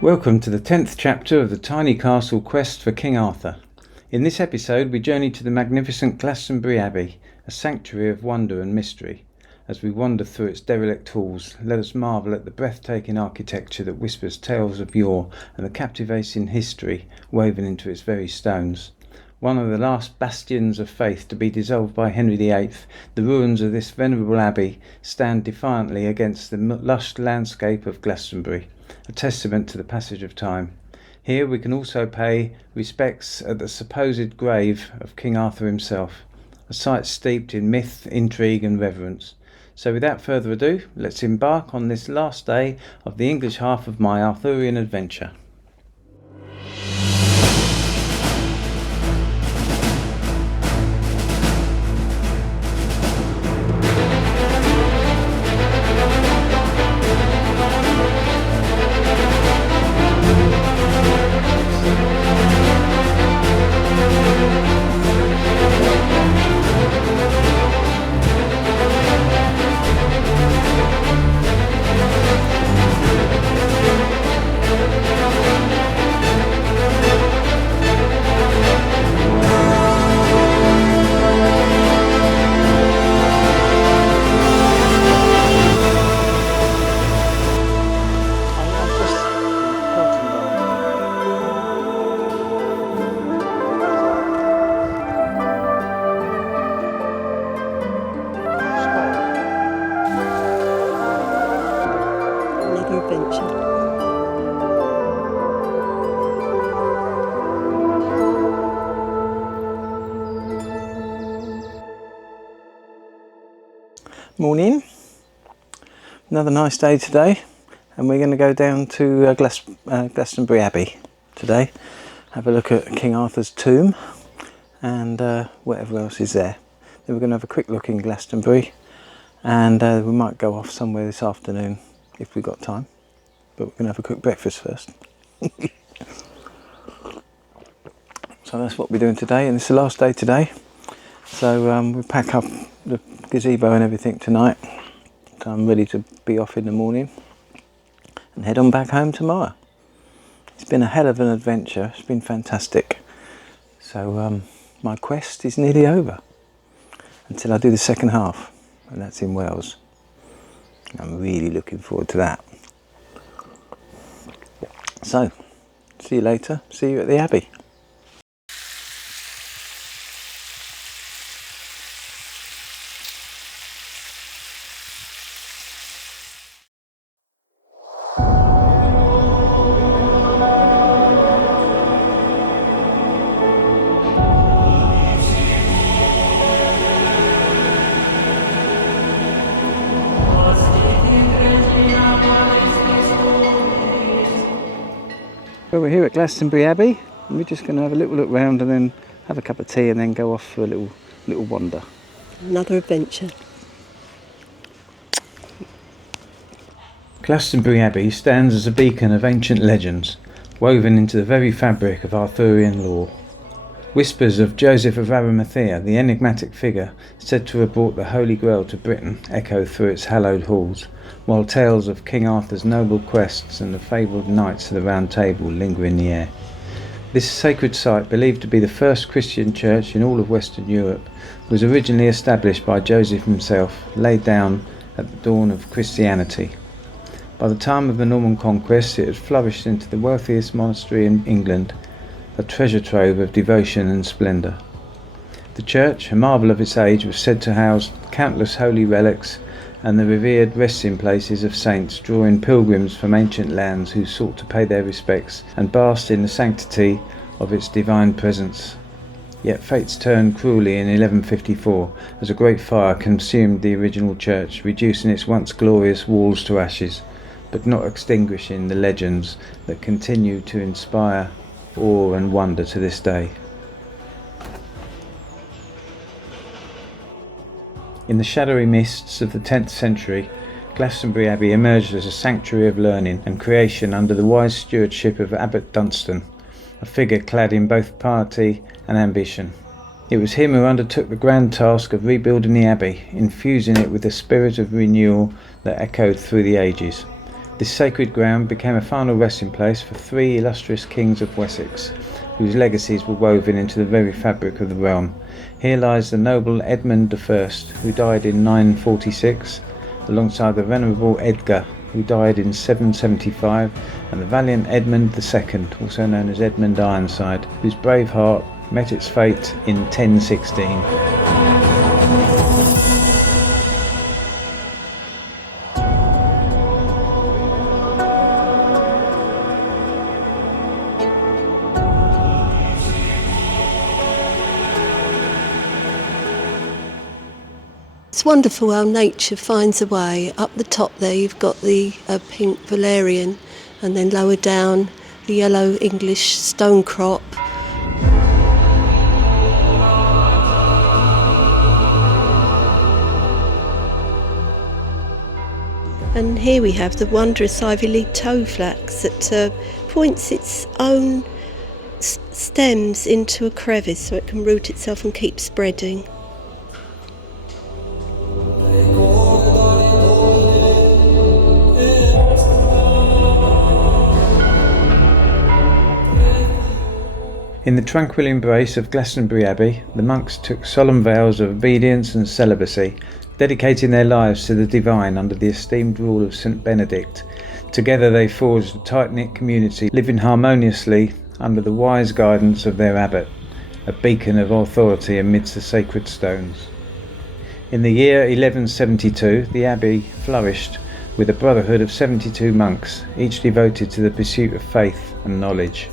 Welcome to the 10th chapter of the Tiny Castle Quest for King Arthur. In this episode we journey to the magnificent Glastonbury Abbey, a sanctuary of wonder and mystery. As we wander through its derelict halls, let us marvel at the breathtaking architecture that whispers tales of yore and the captivating history woven into its very stones. One of the last bastions of faith to be dissolved by Henry VIII, the ruins of this venerable abbey stand defiantly against the lush landscape of Glastonbury, a testament to the passage of time. Here we can also pay respects at the supposed grave of King Arthur himself, a site steeped in myth, intrigue and reverence. So without further ado, let's embark on this last day of the English half of my Arthurian adventure. Morning, another nice day today, and we're going to go down to Glastonbury Abbey today, have a look at King Arthur's tomb and whatever else is there. Then we're going to have a quick look in Glastonbury, and we might go off somewhere this afternoon if we've got time, but we're going to have a quick breakfast first. So that's what we're doing today, and it's the last day today, so we'll pack up the gazebo and everything tonight, so I'm ready to be off in the morning and head on back home tomorrow. It's been a hell of an adventure, it's been fantastic. So my quest is nearly over until I do the second half, and that's in Wales. I'm really looking forward to that. So see you later, see you at the Abbey. Well, we're here at Glastonbury Abbey, and we're just going to have a little look round and then have a cup of tea and then go off for a little wander. Another adventure. Glastonbury Abbey stands as a beacon of ancient legends, woven into the very fabric of Arthurian lore. Whispers of Joseph of Arimathea, the enigmatic figure said to have brought the Holy Grail to Britain, echo through its hallowed halls, while tales of King Arthur's noble quests and the fabled Knights of the Round Table linger in the air. This sacred site, believed to be the first Christian church in all of Western Europe, was originally established by Joseph himself, laid down at the dawn of Christianity. By the time of the Norman conquest, it had flourished into the wealthiest monastery in England, a treasure trove of devotion and splendour. The church, a marvel of its age, was said to house countless holy relics and the revered resting places of saints, drawing pilgrims from ancient lands who sought to pay their respects and bask in the sanctity of its divine presence. Yet fates turned cruelly in 1154 as a great fire consumed the original church, reducing its once glorious walls to ashes, but not extinguishing the legends that continue to inspire awe and wonder to this day. In the shadowy mists of the 10th century, Glastonbury Abbey emerged as a sanctuary of learning and creation under the wise stewardship of Abbot Dunstan, a figure clad in both piety and ambition. It was him who undertook the grand task of rebuilding the abbey, infusing it with a spirit of renewal that echoed through the ages. This sacred ground became a final resting place for 3 illustrious kings of Wessex, whose legacies were woven into the very fabric of the realm. Here lies the noble Edmund I, who died in 946, alongside the venerable Edgar, who died in 775, and the valiant Edmund II, also known as Edmund Ironside, whose brave heart met its fate in 1016. It's wonderful how nature finds a way. Up the top there you've got the pink valerian, and then lower down the yellow English stonecrop. And here we have the wondrous ivy-leaved toadflax that points its own stems into a crevice so it can root itself and keep spreading. In the tranquil embrace of Glastonbury Abbey, the monks took solemn vows of obedience and celibacy, dedicating their lives to the divine under the esteemed rule of St. Benedict. Together they forged a tight-knit community, living harmoniously under the wise guidance of their abbot, a beacon of authority amidst the sacred stones. In the year 1172, the abbey flourished with a brotherhood of 72 monks, each devoted to the pursuit of faith and knowledge.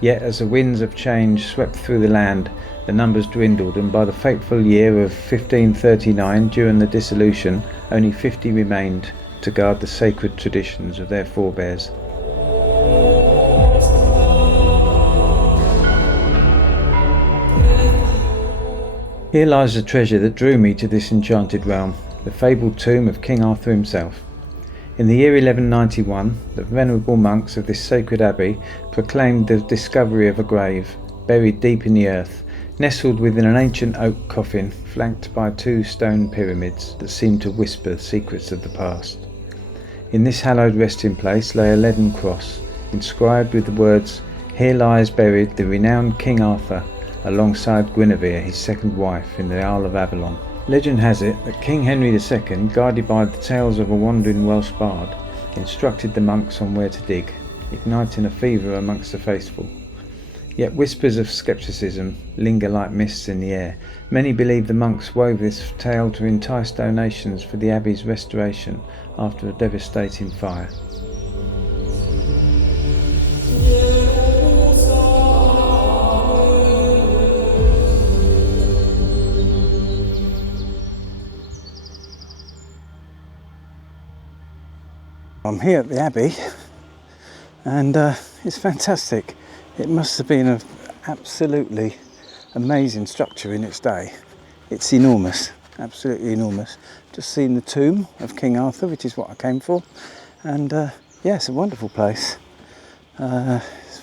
Yet as the winds of change swept through the land, the numbers dwindled, and by the fateful year of 1539, during the dissolution, only 50 remained to guard the sacred traditions of their forebears. Here lies the treasure that drew me to this enchanted realm, the fabled tomb of King Arthur himself. In the year 1191, the venerable monks of this sacred abbey proclaimed the discovery of a grave, buried deep in the earth, nestled within an ancient oak coffin, flanked by 2 stone pyramids that seemed to whisper secrets of the past. In this hallowed resting place lay a leaden cross, inscribed with the words, "Here lies buried the renowned King Arthur, alongside Guinevere, his second wife, in the Isle of Avalon." Legend has it that King Henry II, guided by the tales of a wandering Welsh bard, instructed the monks on where to dig, igniting a fever amongst the faithful. Yet whispers of scepticism linger like mists in the air. Many believe the monks wove this tale to entice donations for the abbey's restoration after a devastating fire. I'm here at the Abbey, and it's fantastic. It must have been an absolutely amazing structure in its day. It's enormous, absolutely enormous. Just seen the tomb of King Arthur, which is what I came for, and yeah, it's a wonderful place. It's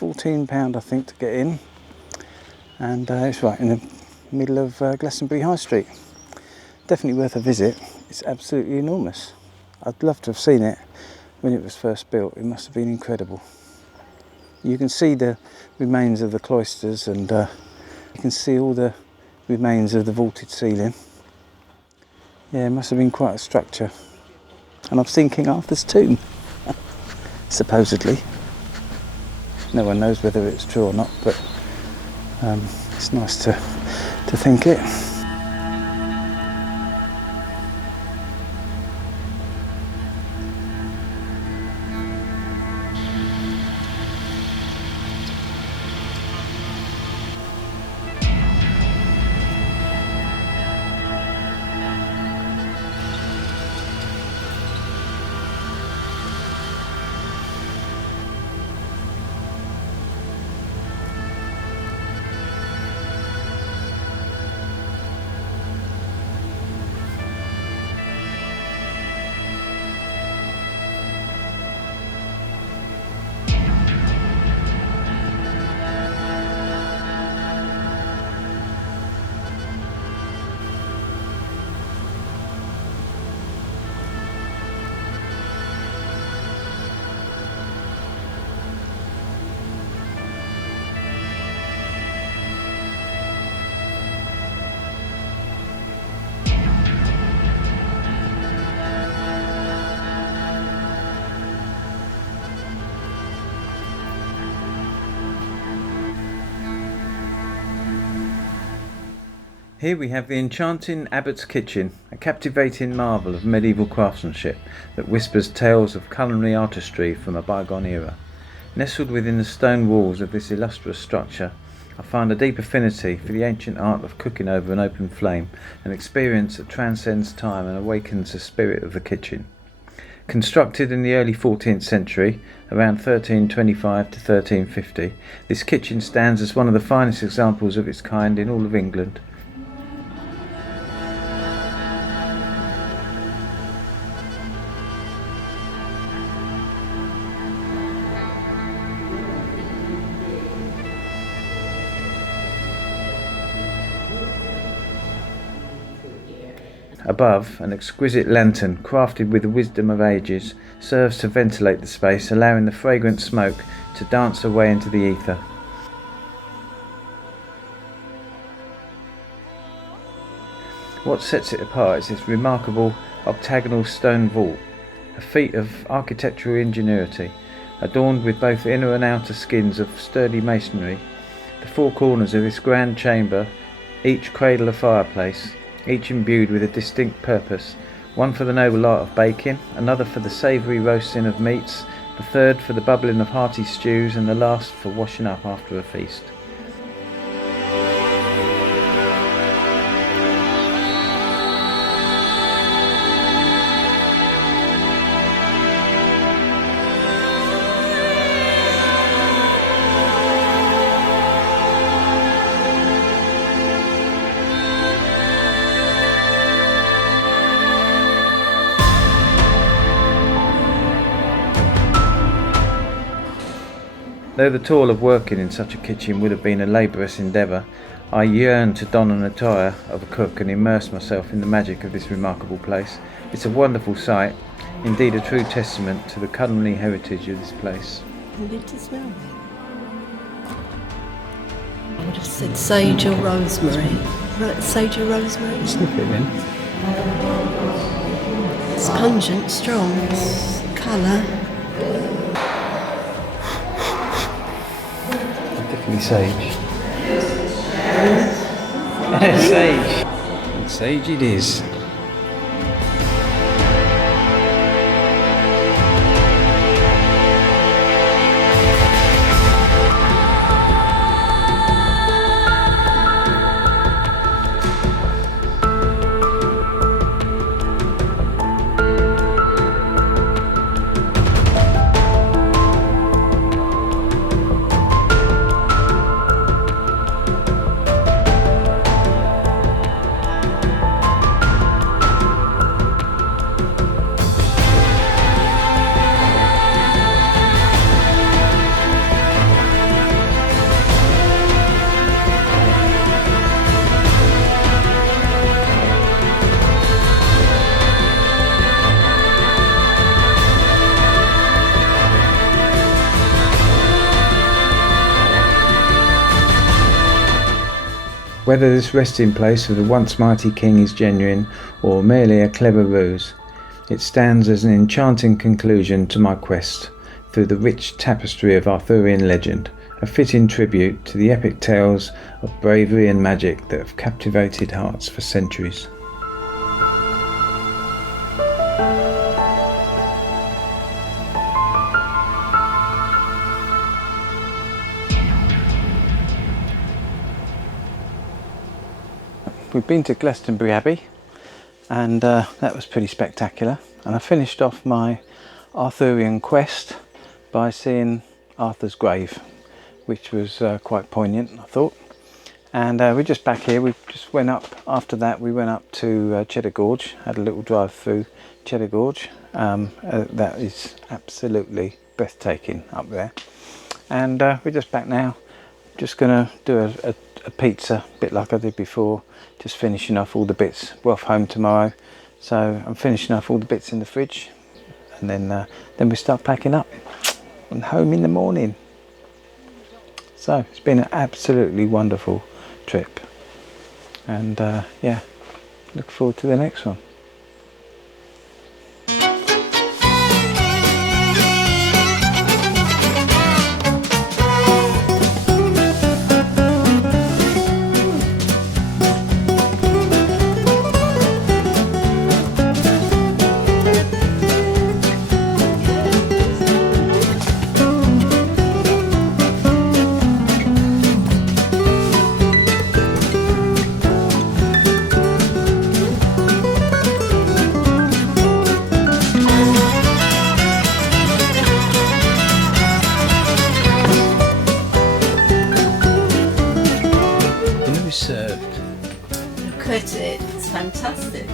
£14 I think to get in, and it's right in the middle of Glastonbury High Street. Definitely worth a visit. It's absolutely enormous. I'd love to have seen it when it was first built. It must have been incredible. You can see the remains of the cloisters, and you can see all the remains of the vaulted ceiling. Yeah, it must have been quite a structure. And I've seen King Arthur's tomb, supposedly. No one knows whether it's true or not, but it's nice to think it. Here we have the enchanting Abbot's Kitchen, a captivating marvel of medieval craftsmanship that whispers tales of culinary artistry from a bygone era. Nestled within the stone walls of this illustrious structure, I find a deep affinity for the ancient art of cooking over an open flame, an experience that transcends time and awakens the spirit of the kitchen. Constructed in the early 14th century, around 1325 to 1350, this kitchen stands as one of the finest examples of its kind in all of England. Above, an exquisite lantern, crafted with the wisdom of ages, serves to ventilate the space, allowing the fragrant smoke to dance away into the ether. What sets it apart is its remarkable octagonal stone vault, a feat of architectural ingenuity, adorned with both inner and outer skins of sturdy masonry. The four corners of this grand chamber each cradle a fireplace, each imbued with a distinct purpose, one for the noble art of baking, another for the savoury roasting of meats, the third for the bubbling of hearty stews, and the last for washing up after a feast. Though the toil of working in such a kitchen would have been a laborious endeavour, I yearn to don an attire of a cook and immerse myself in the magic of this remarkable place. It's a wonderful sight, indeed a true testament to the culinary heritage of this place. And it as well. I would have said sage or rosemary. Right, sage or rosemary? Sniff it in. It's pungent, strong, colour. Definitely sage. Sage. And sage it is. Whether this resting place of the once mighty king is genuine or merely a clever ruse, it stands as an enchanting conclusion to my quest through the rich tapestry of Arthurian legend, a fitting tribute to the epic tales of bravery and magic that have captivated hearts for centuries. We've been to Glastonbury Abbey, and that was pretty spectacular, and I finished off my Arthurian quest by seeing Arthur's grave, which was quite poignant, I thought. And we're just back here. We just went up, after that we went up to Cheddar Gorge, had a little drive through Cheddar Gorge. That is absolutely breathtaking up there, and we're just back now, just gonna do a pizza, a bit like I did before, just finishing off all the bits. We're off home tomorrow, so I'm finishing off all the bits in the fridge, and then we start packing up and home in the morning. So it's been an absolutely wonderful trip, and yeah, look forward to the next one. sweat it. It's fantastic.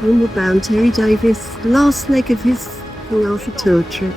Homeward bound Terry Davis, last leg of his King Arthur tour trip.